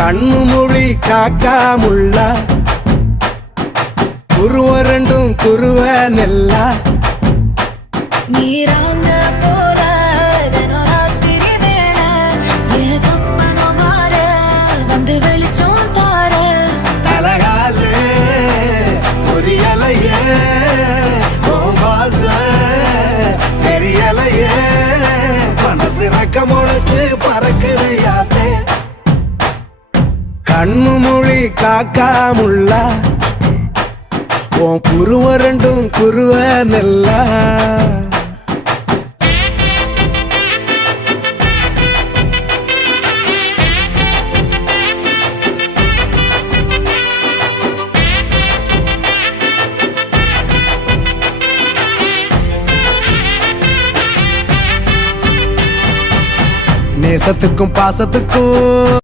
கண்ணு மொழி காக்காமுள்ள குருவ ரெண்டும் குருவ நெல்லா நீராங்க போல தினராத்திரி வேண என் சொப்பனம் மாற வந்து வெளிச்சம் தார தலகாலே பொரியலையே ஓம்பாச பெரியலையே மனசு ரக்க முளைச்சு பறக்குது யாத்தே கண்ணு மொழி காக்காமுள்ள உன் குருவ ரெண்டும் குருவ நெல்லா நேசத்துக்கும் பாசத்துக்கும்